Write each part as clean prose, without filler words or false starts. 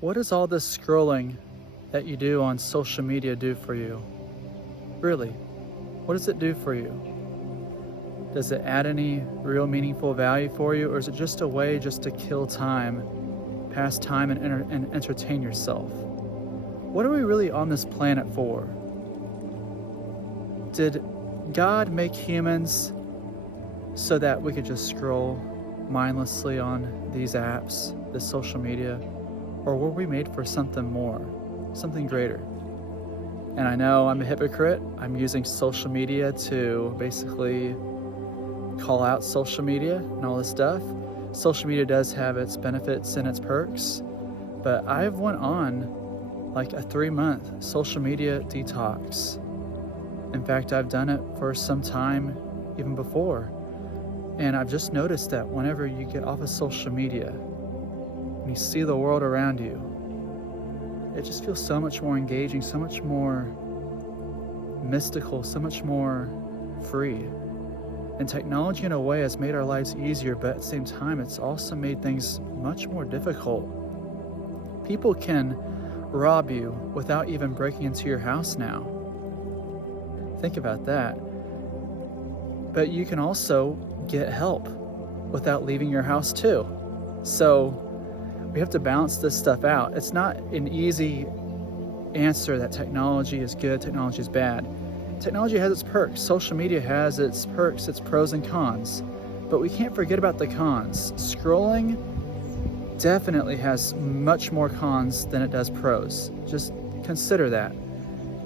What does all this scrolling that you do on social media do for you? Really, what does it do for you? Does it add any real meaningful value for you, or is it just a way just to kill time, pass time, and entertain yourself? What are we really on this planet for? Did God make humans so that we could just scroll mindlessly on these apps, this social media? Or were we made for something more, something greater? And I know I'm a hypocrite. I'm using social media to basically call out social media and all this stuff. Social media does have its benefits and its perks, but I've went on like a 3-month social media detox. In fact, I've done it for some time even before. And I've just noticed that whenever you get off of social media and you see the world around you, it just feels so much more engaging, so much more mystical, so much more free. And technology in a way has made our lives easier, but at the same time, it's also made things much more difficult. People can rob you without even breaking into your house now. Think about that. But you can also get help without leaving your house too. So we have to balance this stuff out. It's not an easy answer that technology is good, technology is bad. Technology has its perks. Social media has its perks, its pros and cons. But we can't forget about the cons. Scrolling definitely has much more cons than it does pros. Just consider that.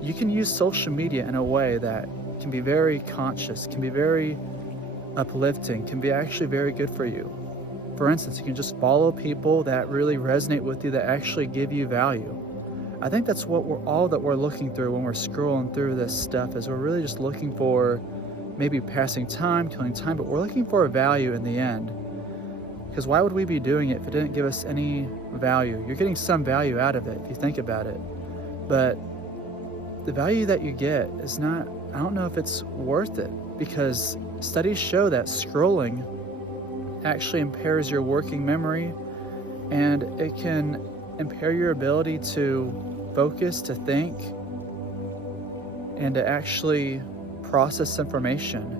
You can use social media in a way that can be very conscious, can be very uplifting, can be actually very good for you. For instance, you can just follow people that really resonate with you, that actually give you value. I think that's what we're looking through when we're scrolling through this stuff, is we're really just looking for maybe passing time, killing time, but we're looking for a value in the end. Because why would we be doing it if it didn't give us any value? You're getting some value out of it if you think about it. But the value that you get is not, I don't know if it's worth it, because studies show that scrolling actually impairs your working memory, and it can impair your ability to focus, to think, and to actually process information.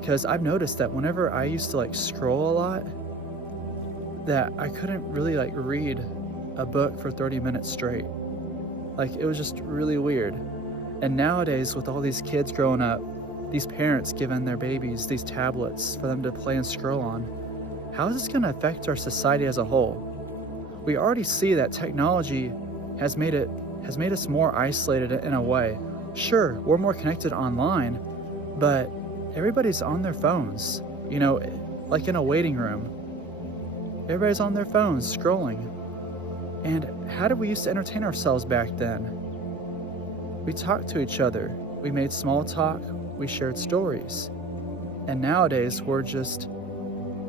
Because I've noticed that whenever I used to scroll a lot, that I couldn't really read a book for 30 minutes straight. It was just really weird. And nowadays, with all these kids growing up, these parents giving their babies these tablets for them to play and scroll on, how is this going to affect our society as a whole? We already see that technology has made us more isolated in a way. Sure, we're more connected online, but everybody's on their phones. Like in a waiting room, everybody's on their phones scrolling. And how did we used to entertain ourselves back then? We talked to each other. We made small talk. We shared stories. And nowadays, we're just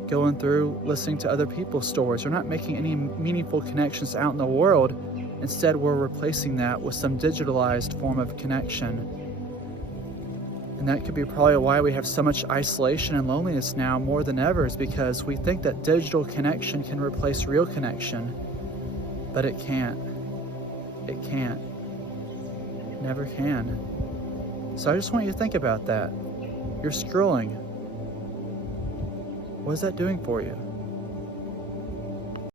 going through listening to other people's stories. We're not making any meaningful connections out in the world. Instead, we're replacing that with some digitalized form of connection. And that could be probably why we have so much isolation and loneliness now more than ever, is because we think that digital connection can replace real connection. But it can't. It can't. It never can. So I just want you to think about that. You're scrolling. What is that doing for you?